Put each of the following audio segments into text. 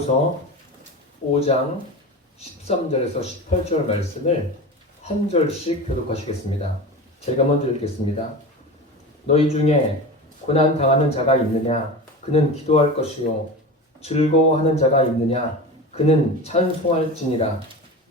그래서 5장 13절에서 18절 말씀을 한 절씩 교독하시겠습니다. 제가 먼저 읽겠습니다. 너희 중에 고난 당하는 자가 있느냐? 그는 기도할 것이요. 즐거워하는 자가 있느냐? 그는 찬송할지니라.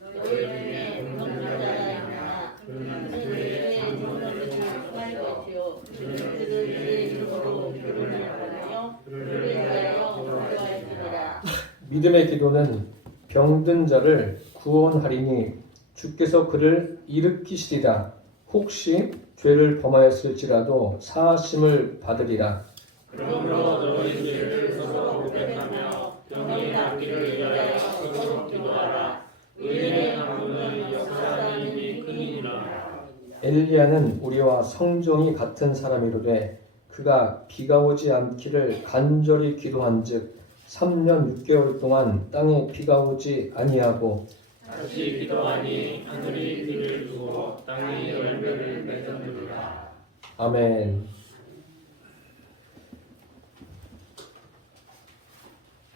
너희 중에 웃는 자가 있느냐? 그는 그의 장모를 축복할 것이요. 그는 그의 이름으로 교훈을 하며 그를 위하여 기도할지니라. 믿음의 기도는 병든 자를 구원하리니 주께서 그를 일으키시리라. 혹시 죄를 범하였을지라도 사하심을 받으리라. 그러므로 너희 죄를 서로 고백하며 병이 낫기를 위하여 서로 기도하라. 의인의 강구는 역사하니 크니라. 엘리야는 우리와 성정이 같은 사람이로되 그가 비가 오지 않기를 간절히 기도한즉 3년 6개월 동안 땅에 비가 오지 아니하고 다시 기도하니 하늘이 비를 주고 땅이 열매를 맺었느니라. 아멘.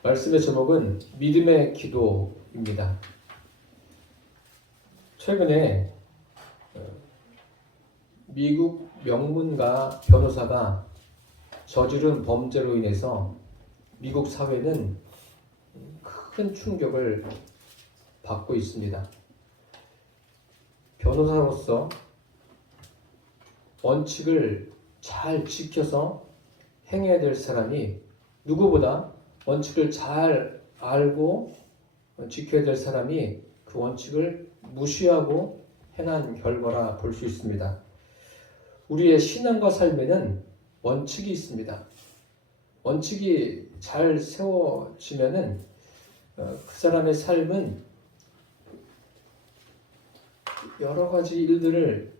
말씀의 제목은 믿음의 기도입니다. 최근에 미국 명문가 변호사가 저지른 범죄로 인해서 미국 사회는 큰 충격을 받고 있습니다. 변호사로서 원칙을 잘 지켜서 행해야 될 사람이 누구보다 원칙을 잘 알고 지켜야 될 사람이 그 원칙을 무시하고 행한 결과라 볼 수 있습니다. 우리의 신앙과 삶에는 원칙이 있습니다. 원칙이 잘 세워지면은 그 사람의 삶은 여러 가지 일들을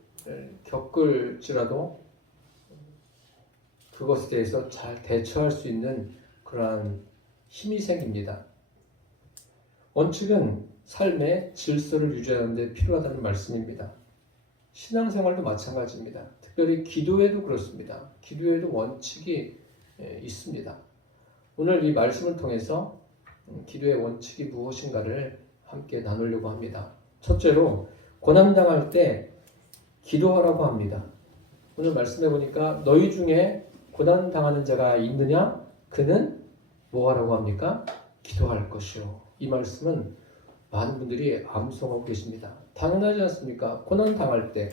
겪을지라도 그것에 대해서 잘 대처할 수 있는 그러한 힘이 생깁니다. 원칙은 삶의 질서를 유지하는 데 필요하다는 말씀입니다. 신앙생활도 마찬가지입니다. 특별히 기도에도 그렇습니다. 기도에도 원칙이 있습니다. 오늘 이 말씀을 통해서 기도의 원칙이 무엇인가를 함께 나누려고 합니다. 첫째로 고난당할 때 기도하라고 합니다. 오늘 말씀해 보니까 너희 중에 고난당하는 자가 있느냐? 그는 뭐 하라고 합니까? 기도할 것이요. 이 말씀은 많은 분들이 암송하고 계십니다. 당연하지 않습니까? 고난당할 때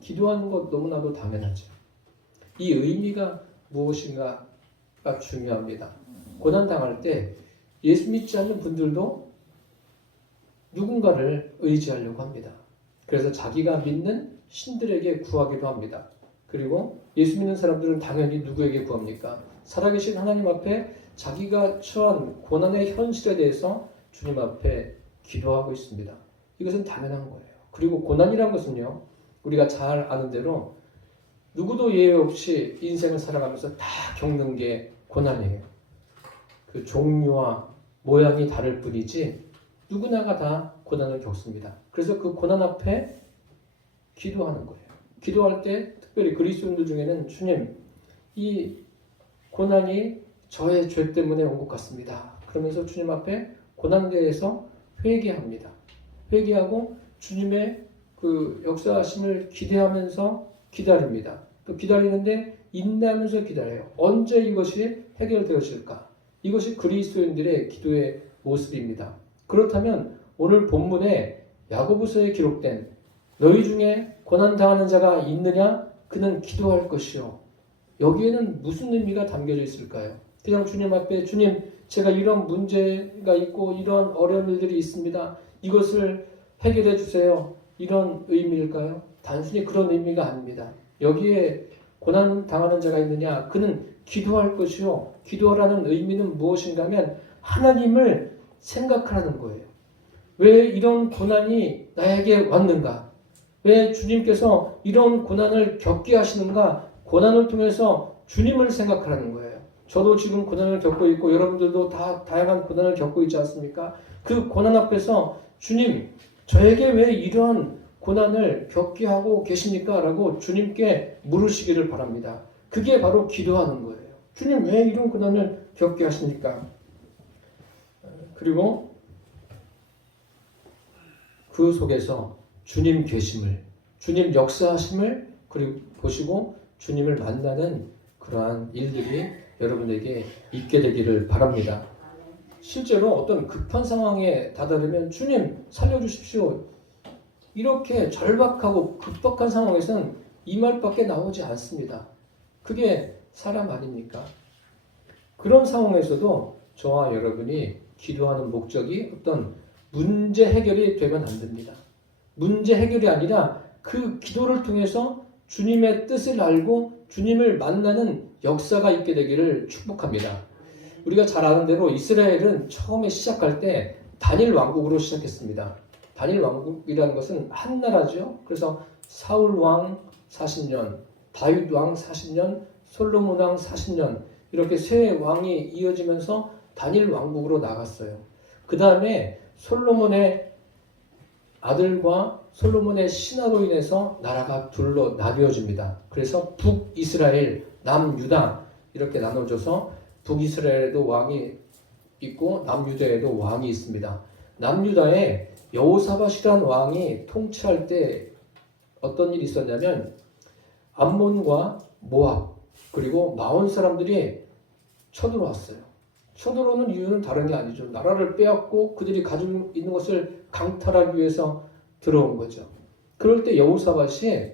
기도하는 것 너무나도 당연하죠. 이 의미가 무엇인가가 중요합니다. 고난당할 때 예수 믿지 않는 분들도 누군가를 의지하려고 합니다. 그래서 자기가 믿는 신들에게 구하기도 합니다. 그리고 예수 믿는 사람들은 당연히 누구에게 구합니까? 살아계신 하나님 앞에 자기가 처한 고난의 현실에 대해서 주님 앞에 기도하고 있습니다. 이것은 당연한 거예요. 그리고 고난이라는 것은요, 우리가 잘 아는 대로 누구도 예외 없이 인생을 살아가면서 다 겪는 게 고난이에요. 그 종류와 모양이 다를 뿐이지 누구나가 다 고난을 겪습니다. 그래서 그 고난 앞에 기도하는 거예요. 기도할 때 특별히 그리스도인들 중에는 주님, 이 고난이 저의 죄 때문에 온 것 같습니다. 그러면서 주님 앞에 고난에 대해서 회개합니다. 회개하고 주님의 그 역사하심을 기대하면서 기다립니다. 또 기다리는데 인내하면서 기다려요. 언제 이것이 해결되어질까? 이것이 그리스도인들의 기도의 모습입니다. 그렇다면 오늘 본문에 야고보서에 기록된 너희 중에 고난당하는 자가 있느냐? 그는 기도할 것이요. 여기에는 무슨 의미가 담겨져 있을까요? 그냥 주님 앞에 주님, 제가 이런 문제가 있고 이런 어려운 일들이 있습니다. 이것을 해결해 주세요. 이런 의미일까요? 단순히 그런 의미가 아닙니다. 여기에 고난 당하는 자가 있느냐? 그는 기도할 것이요. 기도하라는 의미는 무엇인가 하면 하나님을 생각하라는 거예요. 왜 이런 고난이 나에게 왔는가? 왜 주님께서 이런 고난을 겪게 하시는가? 고난을 통해서 주님을 생각하라는 거예요. 저도 지금 고난을 겪고 있고 여러분들도 다 다양한 고난을 겪고 있지 않습니까? 그 고난 앞에서 주님, 저에게 왜 이런 고난을 겪게 하고 계십니까? 라고 주님께 물으시기를 바랍니다. 그게 바로 기도하는 거예요. 주님, 왜 이런 고난을 겪게 하십니까? 그리고 그 속에서 주님 계심을, 주님 역사하심을 그리고 보시고 주님을 만나는 그러한 일들이 여러분에게 있게 되기를 바랍니다. 실제로 어떤 급한 상황에 다다르면 주님 살려주십시오. 이렇게 절박하고 급박한 상황에서는 이 말밖에 나오지 않습니다. 그게 사람 아닙니까? 그런 상황에서도 저와 여러분이 기도하는 목적이 어떤 문제 해결이 되면 안 됩니다. 문제 해결이 아니라 그 기도를 통해서 주님의 뜻을 알고 주님을 만나는 역사가 있게 되기를 축복합니다. 우리가 잘 아는 대로 이스라엘은 처음에 시작할 때 단일 왕국으로 시작했습니다. 단일 왕국이라는 것은 한 나라죠. 그래서 사울 왕 40년, 다윗 왕 40년, 솔로몬 왕 40년 이렇게 세 왕이 이어지면서 단일 왕국으로 나갔어요. 그 다음에 솔로몬의 아들과 솔로몬의 신하로 인해서 나라가 둘로 나뉘어집니다. 그래서 북이스라엘, 남유다 이렇게 나눠져서 북이스라엘에도 왕이 있고 남유다에도 왕이 있습니다. 남유다에 여호사밧이라는 왕이 통치할 때 어떤 일이 있었냐면 암몬과 모압 그리고 마온 사람들이 쳐들어왔어요. 쳐들어오는 이유는 다른 게 아니죠. 나라를 빼앗고 그들이 가지고 있는 것을 강탈하기 위해서 들어온 거죠. 그럴 때 여호사밧이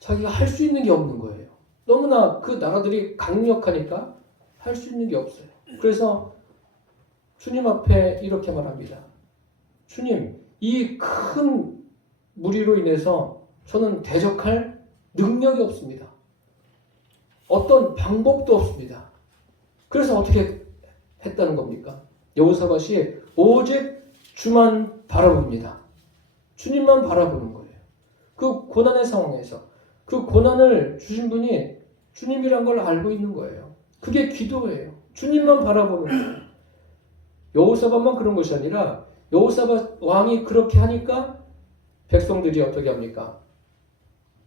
자기가 할 수 있는 게 없는 거예요. 너무나 그 나라들이 강력하니까 할 수 있는 게 없어요. 그래서 주님 앞에 이렇게 말합니다. 주님, 이 큰 무리로 인해서 저는 대적할 능력이 없습니다. 어떤 방법도 없습니다. 그래서 어떻게 했다는 겁니까? 여호사밧이 오직 주만 바라봅니다. 주님만 바라보는 거예요. 그 고난의 상황에서 그 고난을 주신 분이 주님이란 걸 알고 있는 거예요. 그게 기도예요. 주님만 바라보는 거예요. 여호사밧만 그런 것이 아니라 여호사밧 왕이 그렇게 하니까 백성들이 어떻게 합니까?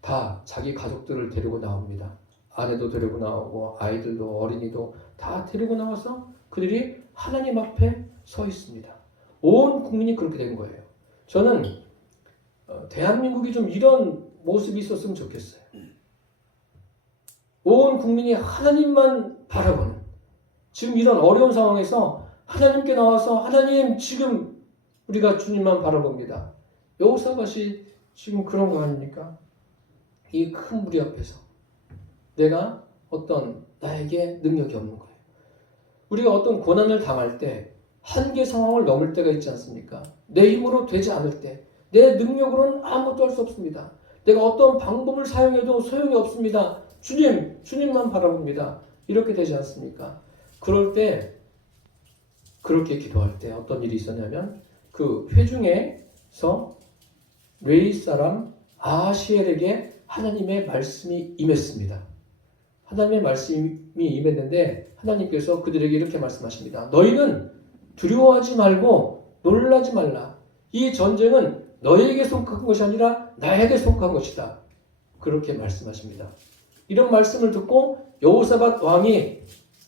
다 자기 가족들을 데리고 나옵니다. 아내도 데리고 나오고 아이들도 어린이도 다 데리고 나와서 그들이 하나님 앞에 서 있습니다. 온 국민이 그렇게 된 거예요. 저는 대한민국이 좀 이런 모습이 있었으면 좋겠어요. 온 국민이 하나님만 바라보는 지금 이런 어려운 상황에서 하나님께 나와서 하나님 지금 우리가 주님만 바라봅니다. 여호사밧이 지금 그런 거 아닙니까? 이 큰 무리 앞에서 내가 어떤 나에게 능력이 없는 거예요. 우리가 어떤 고난을 당할 때 한계 상황을 넘을 때가 있지 않습니까? 내 힘으로 되지 않을 때 내 능력으로는 아무것도 할 수 없습니다. 내가 어떤 방법을 사용해도 소용이 없습니다. 주님만 바라봅니다. 이렇게 되지 않습니까? 그럴 때 그렇게 기도할 때 어떤 일이 있었냐면 그 회중에서 레위 사람 아하시엘에게 하나님의 말씀이 임했습니다. 하나님의 말씀이 임했는데 하나님께서 그들에게 이렇게 말씀하십니다. 너희는 두려워하지 말고 놀라지 말라. 이 전쟁은 너희에게 속한 것이 아니라 나에게 속한 것이다. 그렇게 말씀하십니다. 이런 말씀을 듣고 여호사밧 왕이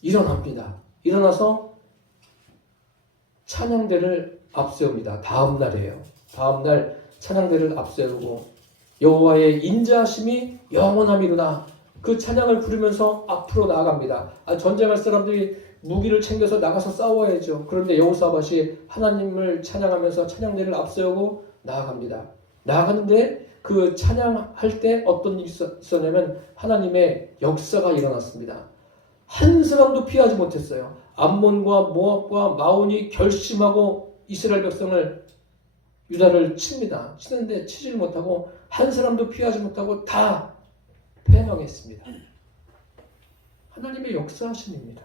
일어납니다. 일어나서 찬양대를 앞세웁니다. 다음 날이에요. 다음 날 찬양대를 앞세우고 여호와의 인자하심이 영원함이로다. 그 찬양을 부르면서 앞으로 나아갑니다. 전쟁할 사람들이 무기를 챙겨서 나가서 싸워야죠. 그런데 여호사밧이 하나님을 찬양하면서 찬양대를 앞세우고 나아갑니다. 나아가는데 그 찬양할 때 어떤 일이 있었냐면 하나님의 역사가 일어났습니다. 한 사람도 피하지 못했어요. 암몬과 모압과 마온이 결심하고 이스라엘 백성을 유다를 칩니다. 치는데 치질 못하고 한 사람도 피하지 못하고 다 패망했습니다. 하나님의 역사하심입니다.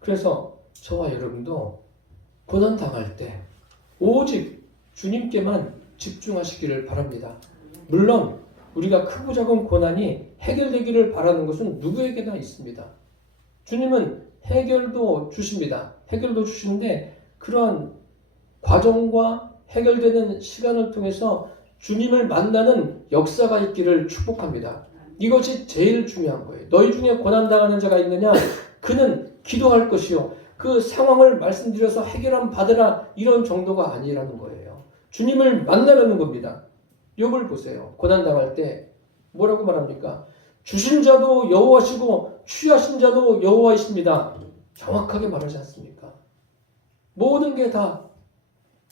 그래서 저와 여러분도 고난 당할 때 오직 주님께만 집중하시기를 바랍니다. 물론 우리가 크고 작은 고난이 해결되기를 바라는 것은 누구에게나 있습니다. 주님은 해결도 주십니다. 해결도 주시는데 그런 과정과 해결되는 시간을 통해서 주님을 만나는 역사가 있기를 축복합니다. 이것이 제일 중요한 거예요. 너희 중에 고난당하는 자가 있느냐? 그는 기도할 것이요. 그 상황을 말씀드려서 해결함 받으라 이런 정도가 아니라는 거예요. 주님을 만나려는 겁니다. 욥을 보세요. 고난당할 때 뭐라고 말합니까? 주신 자도 여호와시고 취하신 자도 여호와이십니다. 정확하게 말하지 않습니까? 모든 게 다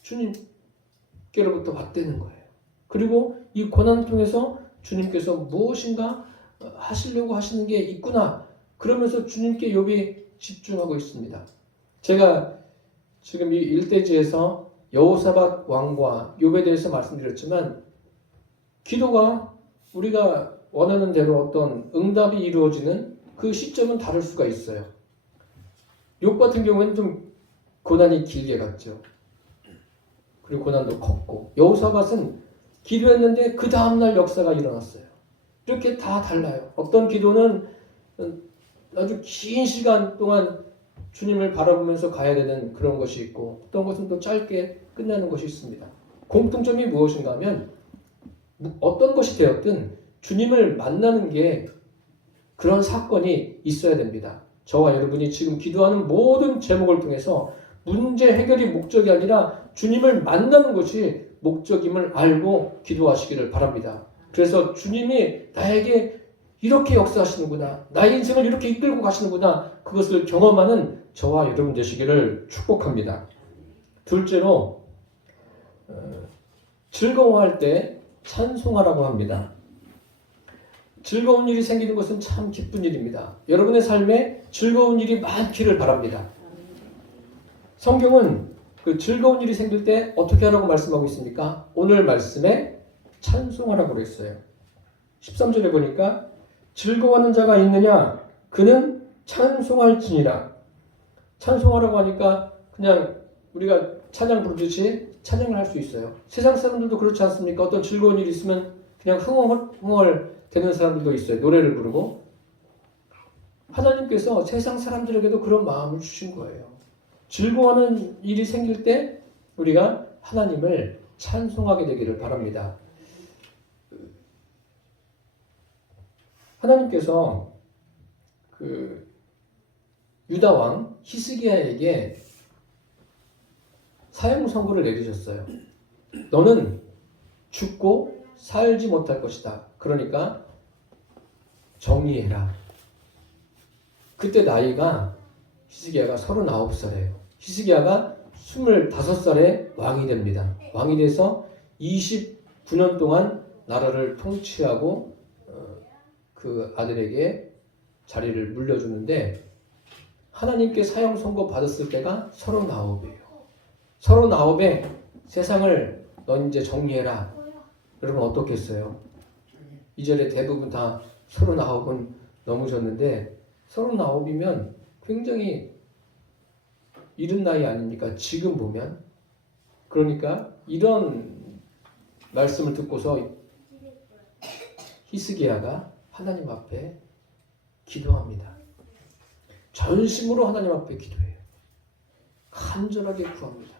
주님께로부터 왔다는 거예요. 그리고 이 고난을 통해서 주님께서 무엇인가 하시려고 하시는 게 있구나. 그러면서 주님께 욥이 집중하고 있습니다. 제가 지금 이 일대지에서 여호사밧 왕과 욥에 대해서 말씀드렸지만 기도가 우리가 원하는 대로 어떤 응답이 이루어지는 그 시점은 다를 수가 있어요. 욥 같은 경우에는 좀 고난이 길게 갔죠. 그리고 고난도 컸고 여호사밧은 기도했는데 그 다음날 역사가 일어났어요. 이렇게 다 달라요. 어떤 기도는 아주 긴 시간 동안 주님을 바라보면서 가야 되는 그런 것이 있고 어떤 것은 또 짧게 끝나는 것이 있습니다. 공통점이 무엇인가 하면 어떤 것이 되었든 주님을 만나는 게 그런 사건이 있어야 됩니다. 저와 여러분이 지금 기도하는 모든 제목을 통해서 문제 해결이 목적이 아니라 주님을 만나는 것이 목적임을 알고 기도하시기를 바랍니다. 그래서 주님이 나에게 이렇게 역사하시는구나, 나의 인생을 이렇게 이끌고 가시는구나, 그것을 경험하는 저와 여러분 되시기를 축복합니다. 둘째로 즐거워할 때 찬송하라고 합니다. 즐거운 일이 생기는 것은 참 기쁜 일입니다. 여러분의 삶에 즐거운 일이 많기를 바랍니다. 성경은 그 즐거운 일이 생길 때 어떻게 하라고 말씀하고 있습니까? 오늘 말씀에 찬송하라고 그랬어요. 13절에 보니까 즐거워하는 자가 있느냐? 그는 찬송할지니라. 찬송하라고 하니까 그냥 우리가 찬양 부르듯이 찬양을 할 수 있어요. 세상 사람들도 그렇지 않습니까? 어떤 즐거운 일이 있으면 그냥 흥얼 되는 사람들도 있어요. 노래를 부르고. 하나님께서 세상 사람들에게도 그런 마음을 주신 거예요. 즐거워하는 일이 생길 때 우리가 하나님을 찬송하게 되기를 바랍니다. 하나님께서 그 유다 왕 히스기야에게 사형 선고를 내리셨어요. 너는 죽고 살지 못할 것이다. 그러니까 정리해라. 그때 나이가 히스기야가 39살이에요. 히스기야가 25살에 왕이 됩니다. 왕이 돼서 29년 동안 나라를 통치하고 그 아들에게 자리를 물려주는데 하나님께 사형 선고 받았을 때가 39이에요. 39에 세상을 넌 이제 정리해라. 여러분 어떻겠어요? 이 절에 대부분 다 39은 넘으셨는데 39이면 굉장히 이른 나이 아닙니까? 지금 보면. 그러니까 이런 말씀을 듣고서 히스기야가 하나님 앞에 기도합니다. 전심으로 하나님 앞에 기도해요. 간절하게 구합니다.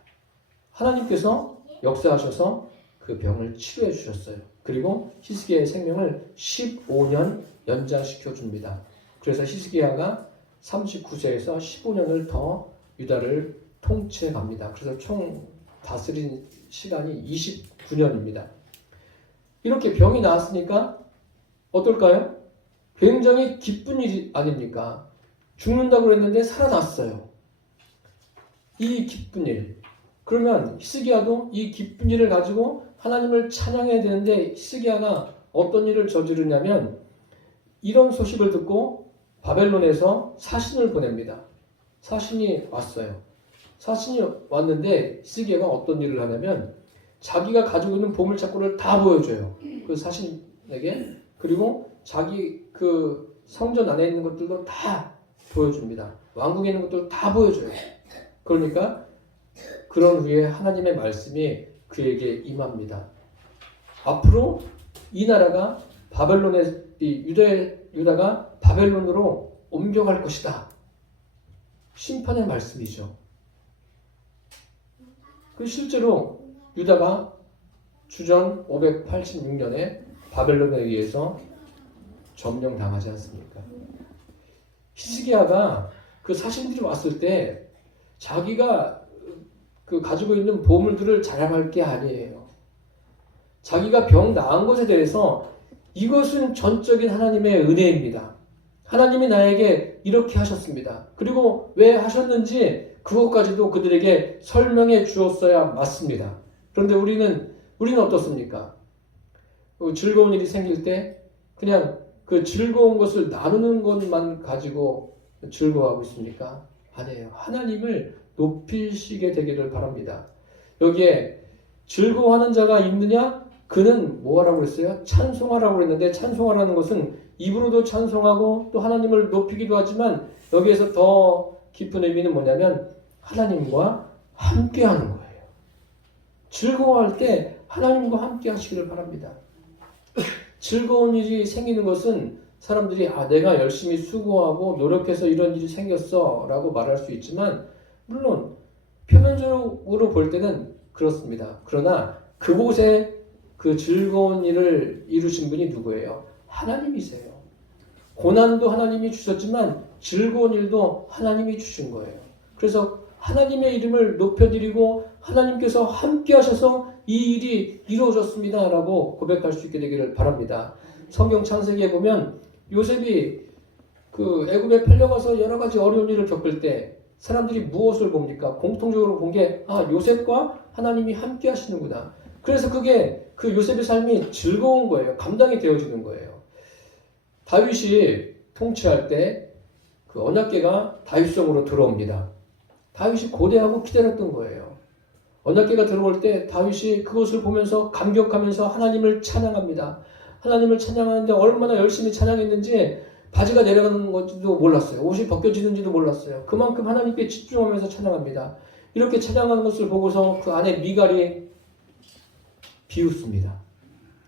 하나님께서 역사하셔서 그 병을 치료해 주셨어요. 그리고 히스기야의 생명을 15년 연장시켜 줍니다. 그래서 히스기야가 39세에서 15년을 더 유다를 통치해 갑니다. 그래서 총 다스린 시간이 29년입니다. 이렇게 병이 나았으니까 어떨까요? 굉장히 기쁜 일이 아닙니까? 죽는다고 그랬는데 살아났어요. 이 기쁜 일. 그러면 히스기야도 이 기쁜 일을 가지고 하나님을 찬양해야 되는데 히스기야가 어떤 일을 저지르냐면 이런 소식을 듣고 바벨론에서 사신을 보냅니다. 사신이 왔어요. 사신이 왔는데 히스기야가 어떤 일을 하냐면 자기가 가지고 있는 보물찾고를 다 보여줘요. 그 사신에게. 그리고 자기 그 성전 안에 있는 것들도 다 보여줍니다. 왕궁에 있는 것들도 다 보여줘요. 그러니까 그런 후에 하나님의 말씀이 그에게 임합니다. 앞으로 이 나라가 유다가 바벨론으로 옮겨갈 것이다. 심판의 말씀이죠. 그 실제로 유다가 주전 586년에 바벨론에 의해서 점령당하지 않습니까? 히스기야가 그 사신들이 왔을 때 자기가 가지고 있는 보물들을 자랑할 게 아니에요. 자기가 병 나은 것에 대해서 이것은 전적인 하나님의 은혜입니다. 하나님이 나에게 이렇게 하셨습니다. 그리고 왜 하셨는지 그것까지도 그들에게 설명해 주었어야 맞습니다. 그런데 우리는 어떻습니까? 즐거운 일이 생길 때 그냥 그 즐거운 것을 나누는 것만 가지고 즐거워하고 있습니까? 아니에요. 하나님을 높이시게 되기를 바랍니다. 여기에 즐거워하는 자가 있느냐? 그는 뭐하라고 그랬어요? 찬송하라고 그랬는데 찬송하라는 것은 입으로도 찬송하고 또 하나님을 높이기도 하지만 여기에서 더 깊은 의미는 뭐냐면 하나님과 함께하는 거예요. 즐거워할 때 하나님과 함께 하시기를 바랍니다. 즐거운 일이 생기는 것은 사람들이 내가 열심히 수고하고 노력해서 이런 일이 생겼어 라고 말할 수 있지만 물론 표면적으로 볼 때는 그렇습니다. 그러나 그곳에 그 즐거운 일을 이루신 분이 누구예요? 하나님이세요. 고난도 하나님이 주셨지만 즐거운 일도 하나님이 주신 거예요. 그래서 하나님의 이름을 높여드리고 하나님께서 함께 하셔서 이 일이 이루어졌습니다 라고 고백할 수 있게 되기를 바랍니다. 성경 창세기에 보면 요셉이 애굽에 팔려가서 여러 가지 어려운 일을 겪을 때 사람들이 무엇을 봅니까? 공통적으로 본 게 요셉과 하나님이 함께 하시는구나. 그래서 그게 그 요셉의 삶이 즐거운 거예요. 감당이 되어지는 거예요. 다윗이 통치할 때 그 언약궤가 다윗성으로 들어옵니다. 다윗이 고대하고 기다렸던 거예요. 언약궤가 들어올 때 다윗이 그것을 보면서 감격하면서 하나님을 찬양합니다. 하나님을 찬양하는데 얼마나 열심히 찬양했는지 바지가 내려가는 것도 몰랐어요. 옷이 벗겨지는지도 몰랐어요. 그만큼 하나님께 집중하면서 찬양합니다. 이렇게 찬양하는 것을 보고서 그 아내 미갈이 비웃습니다.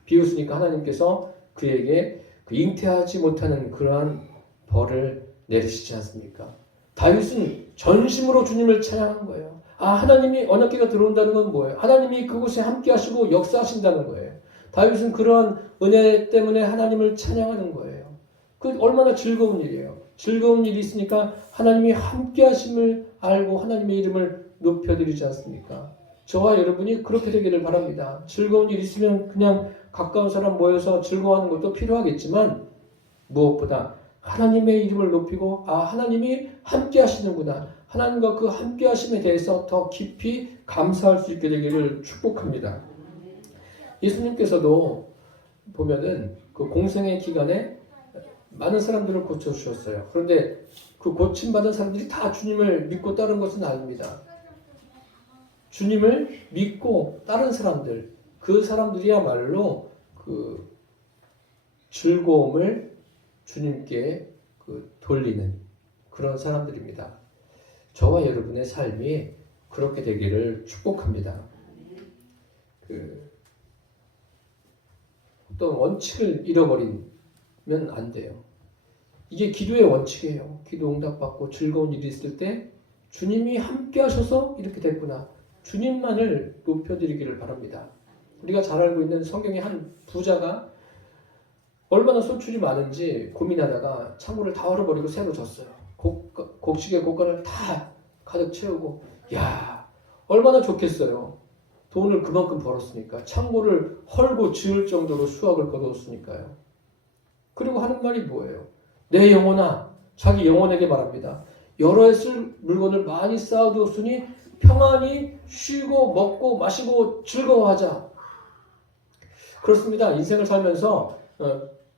비웃으니까 하나님께서 그에게 잉태하지 못하는 그러한 벌을 내리시지 않습니까? 다윗은 전심으로 주님을 찬양한 거예요. 하나님이 언약궤가 들어온다는 건 뭐예요? 하나님이 그곳에 함께 하시고 역사하신다는 거예요. 다윗은 그러한 은혜 때문에 하나님을 찬양하는 거예요. 그 얼마나 즐거운 일이에요. 즐거운 일이 있으니까 하나님이 함께 하심을 알고 하나님의 이름을 높여드리지 않습니까? 저와 여러분이 그렇게 되기를 바랍니다. 즐거운 일 있으면 그냥 가까운 사람 모여서 즐거워하는 것도 필요하겠지만 무엇보다 하나님의 이름을 높이고 하나님이 함께 하시는구나. 하나님과 그 함께 하심에 대해서 더 깊이 감사할 수 있게 되기를 축복합니다. 예수님께서도 보면은 그 공생의 기간에 많은 사람들을 고쳐주셨어요. 그런데 그 고침받은 사람들이 다 주님을 믿고 따른 것은 아닙니다. 주님을 믿고 따른 사람들, 그 사람들이야말로 그 즐거움을 주님께 돌리는 그런 사람들입니다. 저와 여러분의 삶이 그렇게 되기를 축복합니다. 어떤 원칙을 잃어버리면 안 돼요. 이게 기도의 원칙이에요. 기도 응답받고 즐거운 일이 있을 때 주님이 함께 하셔서 이렇게 됐구나. 주님만을 높여드리기를 바랍니다. 우리가 잘 알고 있는 성경의 한 부자가 얼마나 소출이 많은지 고민하다가 창고를 다 헐어버리고 새로 졌어요. 곡식의 곡간을 다 가득 채우고 얼마나 좋겠어요. 돈을 그만큼 벌었으니까. 창고를 헐고 지을 정도로 수확을 거두었으니까요. 그리고 하는 말이 뭐예요? 내 영혼아, 자기 영혼에게 말합니다. 여러 해 쓸 물건을 많이 쌓아두었으니 평안히 쉬고 먹고 마시고 즐거워하자. 그렇습니다. 인생을 살면서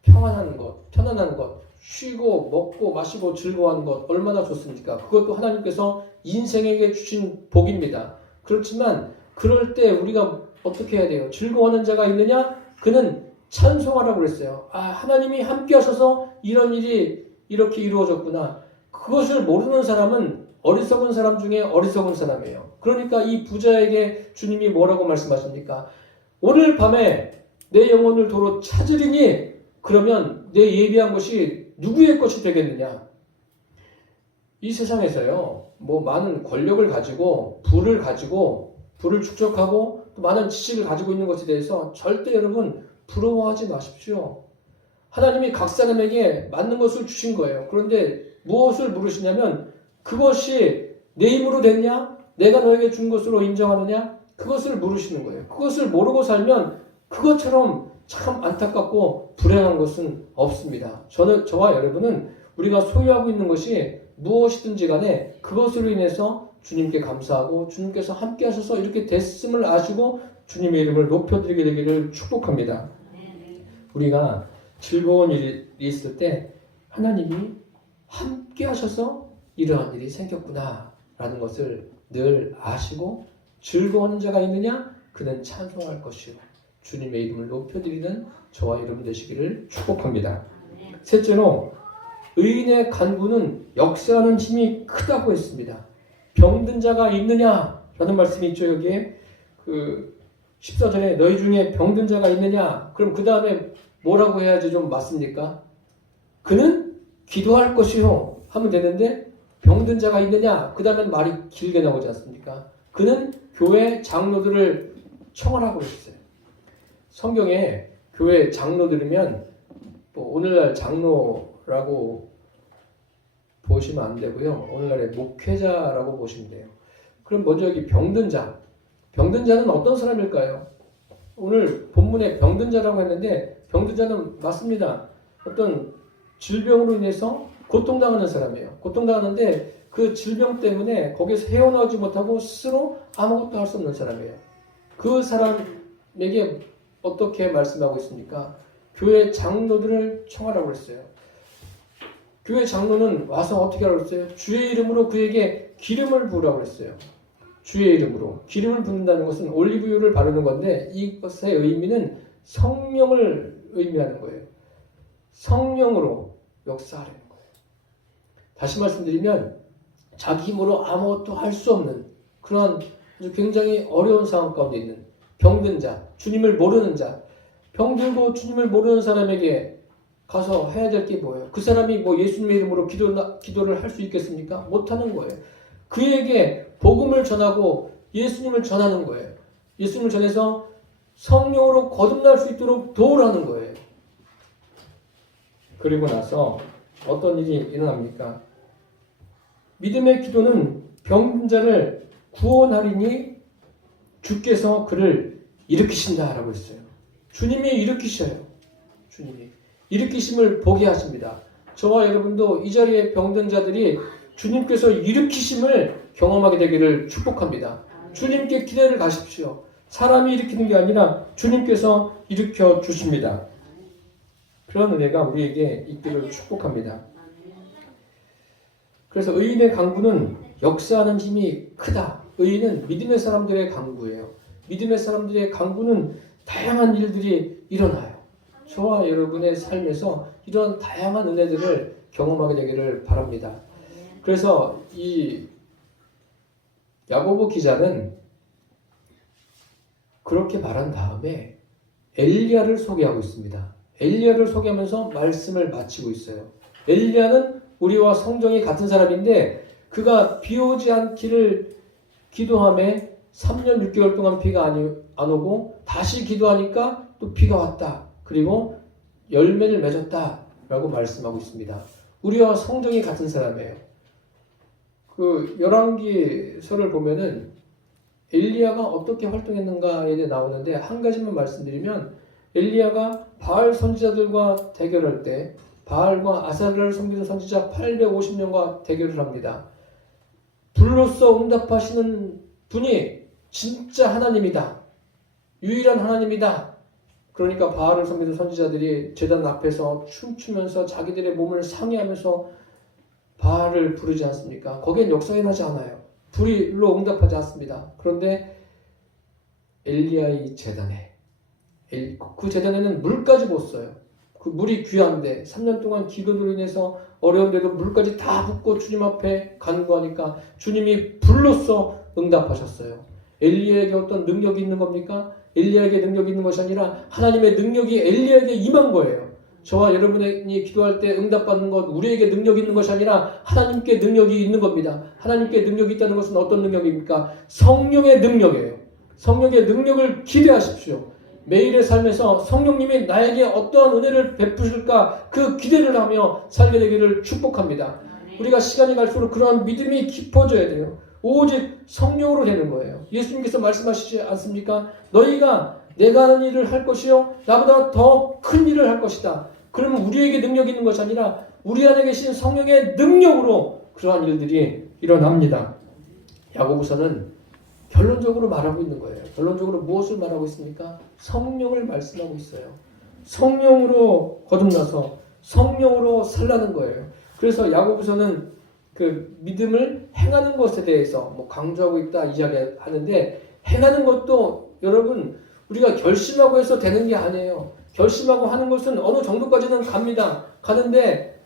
평안한 것, 편안한 것, 쉬고 먹고 마시고 즐거워하는 것 얼마나 좋습니까? 그것도 하나님께서 인생에게 주신 복입니다. 그렇지만 그럴 때 우리가 어떻게 해야 돼요? 즐거워하는 자가 있느냐? 그는 찬송하라고 그랬어요. 하나님이 함께 하셔서 이런 일이 이렇게 이루어졌구나. 그것을 모르는 사람은 어리석은 사람 중에 어리석은 사람이에요. 그러니까 이 부자에게 주님이 뭐라고 말씀하십니까? 오늘 밤에 내 영혼을 도로 찾으리니 그러면 내 예비한 것이 누구의 것이 되겠느냐? 이 세상에서요, 많은 권력을 가지고 부를 축적하고 또 많은 지식을 가지고 있는 것에 대해서 절대 여러분 부러워하지 마십시오. 하나님이 각 사람에게 맞는 것을 주신 거예요. 그런데 무엇을 물으시냐면 그것이 내 힘으로 됐냐? 내가 너에게 준 것으로 인정하느냐? 그것을 물으시는 거예요. 그것을 모르고 살면 그것처럼 참 안타깝고 불행한 것은 없습니다. 저와 여러분은 우리가 소유하고 있는 것이 무엇이든지 간에 그것으로 인해서 주님께 감사하고 주님께서 함께 하셔서 이렇게 됐음을 아시고 주님의 이름을 높여드리게 되기를 축복합니다. 우리가 즐거운 일이 있을 때 하나님이 함께 하셔서 이러한 일이 생겼구나 라는 것을 늘 아시고 즐거워하는 자가 있느냐? 그는 찬송할 것이요 주님의 이름을 높여드리는 저와 여러분 되시기를 축복합니다. 셋째로 의인의 간구는 역사하는 힘이 크다고 했습니다. 병든 자가 있느냐? 라는 말씀이 있죠. 여기에 14절에 너희 중에 병든 자가 있느냐? 그럼 그 다음에 뭐라고 해야지 좀 맞습니까? 그는 기도할 것이요 하면 되는데 병든 자가 있느냐? 그 다음에 말이 길게 나오지 않습니까? 그는 교회 장로들을 청하라고 했어요. 성경에 교회 장로들이면 뭐 오늘날 장로라고 보시면 안 되고요. 오늘날의 목회자라고 보시면 돼요. 그럼 먼저 여기 병든 자. 병든 자는 어떤 사람일까요? 오늘 본문에 병든 자라고 했는데 병든 자는 맞습니다. 어떤 질병으로 인해서 고통당하는 사람이에요. 고통당하는데 그 질병 때문에 거기서 헤어나오지 못하고 스스로 아무것도 할 수 없는 사람이에요. 그 사람에게 어떻게 말씀하고 있습니까? 교회 장로들을 청하라고 했어요. 교회 장로는 와서 어떻게 하라고 했어요? 주의 이름으로 그에게 기름을 부으라고 했어요. 주의 이름으로. 기름을 붓는다는 것은 올리브유를 바르는 건데 이것의 의미는 성령을 의미하는 거예요. 성령으로 역사하려는 거예요. 다시 말씀드리면 자기 힘으로 아무것도 할 수 없는 그런 아주 굉장히 어려운 상황 가운데 있는 병든 자, 주님을 모르는 자, 병들고 주님을 모르는 사람에게 가서 해야 될 게 뭐예요? 그 사람이 뭐 예수님의 이름으로 기도를 할 수 있겠습니까? 못하는 거예요. 그에게 복음을 전하고 예수님을 전하는 거예요. 예수님을 전해서 성령으로 거듭날 수 있도록 도우라는 거예요. 그리고 나서 어떤 일이 일어납니까? 믿음의 기도는 병든 자를 구원하리니 주께서 그를 일으키신다라고 했어요. 주님이 일으키셔요. 주님이 일으키심을 보게 하십니다. 저와 여러분도 이 자리에 병든 자들이 주님께서 일으키심을 경험하게 되기를 축복합니다. 주님께 기대를 가십시오. 사람이 일으키는 게 아니라 주님께서 일으켜 주십니다. 그런 은혜가 우리에게 있기를 축복합니다. 그래서 의인의 강구는 역사하는 힘이 크다. 의인은 믿음의 사람들의 강구예요. 믿음의 사람들의 강구는 다양한 일들이 일어나요. 저와 여러분의 삶에서 이런 다양한 은혜들을 경험하게 되기를 바랍니다. 그래서 이 야고보 기자는 그렇게 말한 다음에 엘리야를 소개하고 있습니다. 엘리야를 소개하면서 말씀을 마치고 있어요. 엘리야는 우리와 성정이 같은 사람인데 그가 비 오지 않기를 기도하며 3년 6개월 동안 비가 안 오고 다시 기도하니까 또 비가 왔다. 그리고 열매를 맺었다 라고 말씀하고 있습니다. 우리와 성정이 같은 사람이에요. 그 열왕기서를 보면은 엘리야가 어떻게 활동했는가에 대해 나오는데 한 가지만 말씀드리면 엘리야가 바알 선지자들과 대결할 때 바알과 아사르를 섬기는 선지자 850명과 대결을 합니다. 불로써 응답하시는 분이 진짜 하나님이다. 유일한 하나님이다. 그러니까 바알을 섬기는 선지자들이 제단 앞에서 춤추면서 자기들의 몸을 상해하면서 바알을 부르지 않습니까? 거기엔 역사가 일어나지 않아요. 불로 응답하지 않습니다. 그런데 엘리야의 제단에 그 제단에는 물까지 못 써요. 그 물이 귀한데 3년 동안 기근으로 인해서 어려운데도 물까지 다 붓고 주님 앞에 간구하니까 주님이 불로써 응답하셨어요. 엘리야에게 어떤 능력이 있는 겁니까? 엘리야에게 능력이 있는 것이 아니라 하나님의 능력이 엘리야에게 임한 거예요. 저와 여러분이 기도할 때 응답받는 것 우리에게 능력이 있는 것이 아니라 하나님께 능력이 있는 겁니다. 하나님께 능력이 있다는 것은 어떤 능력입니까? 성령의 능력이에요. 성령의 능력을 기대하십시오. 매일의 삶에서 성령님이 나에게 어떠한 은혜를 베푸실까 그 기대를 하며 살게 되기를 축복합니다. 우리가 시간이 갈수록 그러한 믿음이 깊어져야 돼요. 오직 성령으로 되는 거예요. 예수님께서 말씀하시지 않습니까? 너희가 내가 하는 일을 할 것이요 나보다 더 큰 일을 할 것이다. 그러면 우리에게 능력이 있는 것이 아니라 우리 안에 계신 성령의 능력으로 그러한 일들이 일어납니다. 야고보서는 결론적으로 말하고 있는 거예요. 결론적으로 무엇을 말하고 있습니까? 성령을 말씀하고 있어요. 성령으로 거듭나서 성령으로 살라는 거예요. 그래서 야고보서는 그 믿음을 행하는 것에 대해서 뭐 강조하고 있다 이야기하는데, 행하는 것도 여러분 우리가 결심하고 해서 되는 게 아니에요. 결심하고 하는 것은 어느 정도까지는 갑니다. 가는데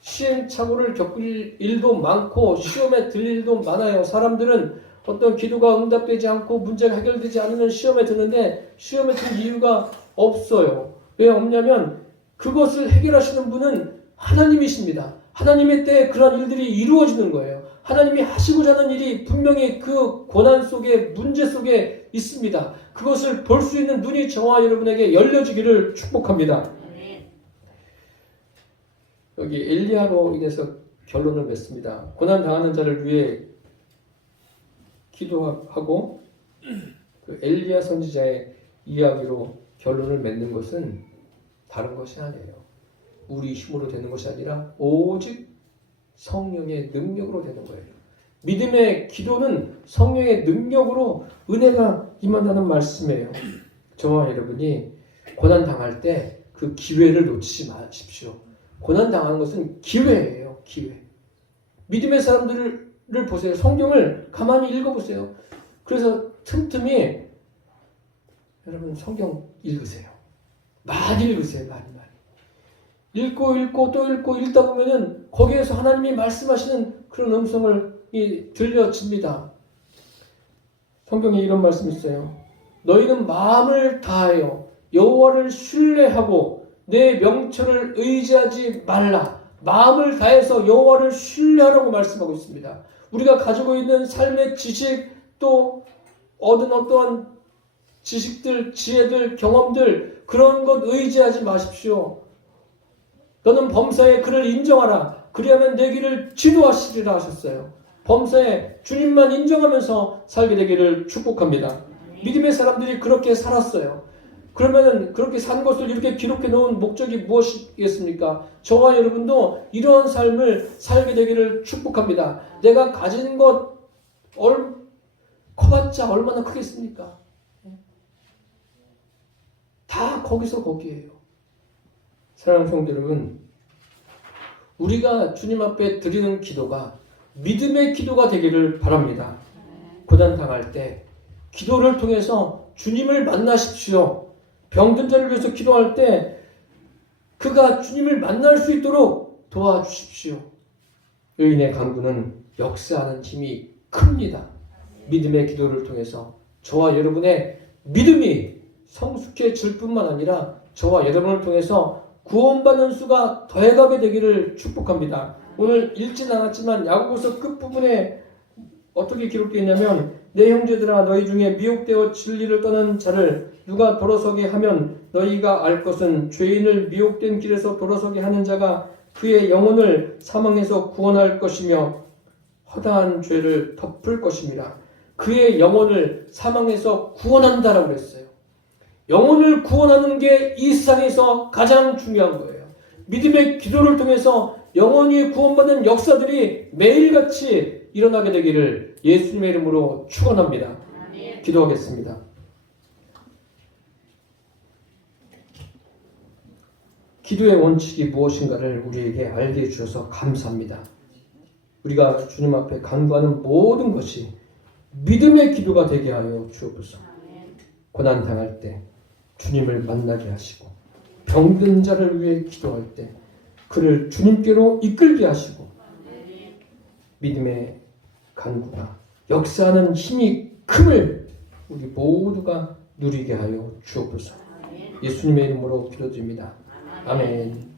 시행착오를 겪을 일도 많고 시험에 들 일도 많아요. 사람들은 어떤 기도가 응답되지 않고 문제가 해결되지 않으면 시험에 드는데 시험에 들 이유가 없어요. 왜 없냐면 그것을 해결하시는 분은 하나님이십니다. 하나님의 때에 그런 일들이 이루어지는 거예요. 하나님이 하시고자 하는 일이 분명히 그 고난 속에 문제 속에 있습니다. 그것을 볼 수 있는 눈이 저와 여러분에게 열려지기를 축복합니다. 여기 엘리야로 인해서 결론을 맺습니다. 고난 당하는 자를 위해 기도하고 그 엘리야 선지자의 이야기로 결론을 맺는 것은 다른 것이 아니에요. 우리 힘으로 되는 것이 아니라 오직 성령의 능력으로 되는 거예요. 믿음의 기도는 성령의 능력으로 은혜가 임한다는 말씀이에요. 저와 여러분이 고난 당할 때 그 기회를 놓치지 마십시오. 고난 당하는 것은 기회예요. 기회. 믿음의 사람들을 보세요. 성경을 가만히 읽어보세요. 그래서 틈틈이 여러분 성경 읽으세요. 많이 읽으세요. 많이. 읽고 또 읽고 읽다 보면은 거기에서 하나님이 말씀하시는 그런 음성을 들려집니다. 성경에 이런 말씀이 있어요. 너희는 마음을 다하여 여호와를 신뢰하고 내 명철을 의지하지 말라. 마음을 다해서 여호와를 신뢰하라고 말씀하고 있습니다. 우리가 가지고 있는 삶의 지식 또 얻은 어떠한 지식들, 지혜들, 경험들 그런 것 의지하지 마십시오. 너는 범사에 그를 인정하라. 그리하면 내 길을 지도하시리라 하셨어요. 범사에 주님만 인정하면서 살게 되기를 축복합니다. 믿음의 사람들이 그렇게 살았어요. 그러면은 그렇게 산 것을 이렇게 기록해 놓은 목적이 무엇이겠습니까? 저와 여러분도 이러한 삶을 살게 되기를 축복합니다. 내가 가진 것 커봤자 얼마나 크겠습니까? 다 거기서 거기에요. 사랑하는 성도 여러분, 우리가 주님 앞에 드리는 기도가 믿음의 기도가 되기를 바랍니다. 고난 당할 때 기도를 통해서 주님을 만나십시오. 병든 자를 위해서 기도할 때 그가 주님을 만날 수 있도록 도와주십시오. 의인의 간구는 역사하는 힘이 큽니다. 믿음의 기도를 통해서 저와 여러분의 믿음이 성숙해질 뿐만 아니라 저와 여러분을 통해서 구원받는 수가 더해가게 되기를 축복합니다. 오늘 읽진 않았지만 야고보서 끝부분에 어떻게 기록되어 있냐면 내 형제들아 너희 중에 미혹되어 진리를 떠난 자를 누가 돌아서게 하면 너희가 알 것은 죄인을 미혹된 길에서 돌아서게 하는 자가 그의 영혼을 사망에서 구원할 것이며 허다한 죄를 덮을 것입니다. 그의 영혼을 사망에서 구원한다라고 그랬어요. 영혼을 구원하는 게 이 세상에서 가장 중요한 거예요. 믿음의 기도를 통해서 영혼이 구원받는 역사들이 매일같이 일어나게 되기를 예수님의 이름으로 축원합니다. 기도하겠습니다. 기도의 원칙이 무엇인가를 우리에게 알게 해주셔서 감사합니다. 우리가 주님 앞에 간구하는 모든 것이 믿음의 기도가 되게 하여 주옵소서. 고난 당할 때 주님을 만나게 하시고 병든 자를 위해 기도할 때 그를 주님께로 이끌게 하시고 믿음의 간구가 역사하는 힘이 큼을 우리 모두가 누리게 하여 주옵소서. 예수님의 이름으로 기도드립니다. 아멘.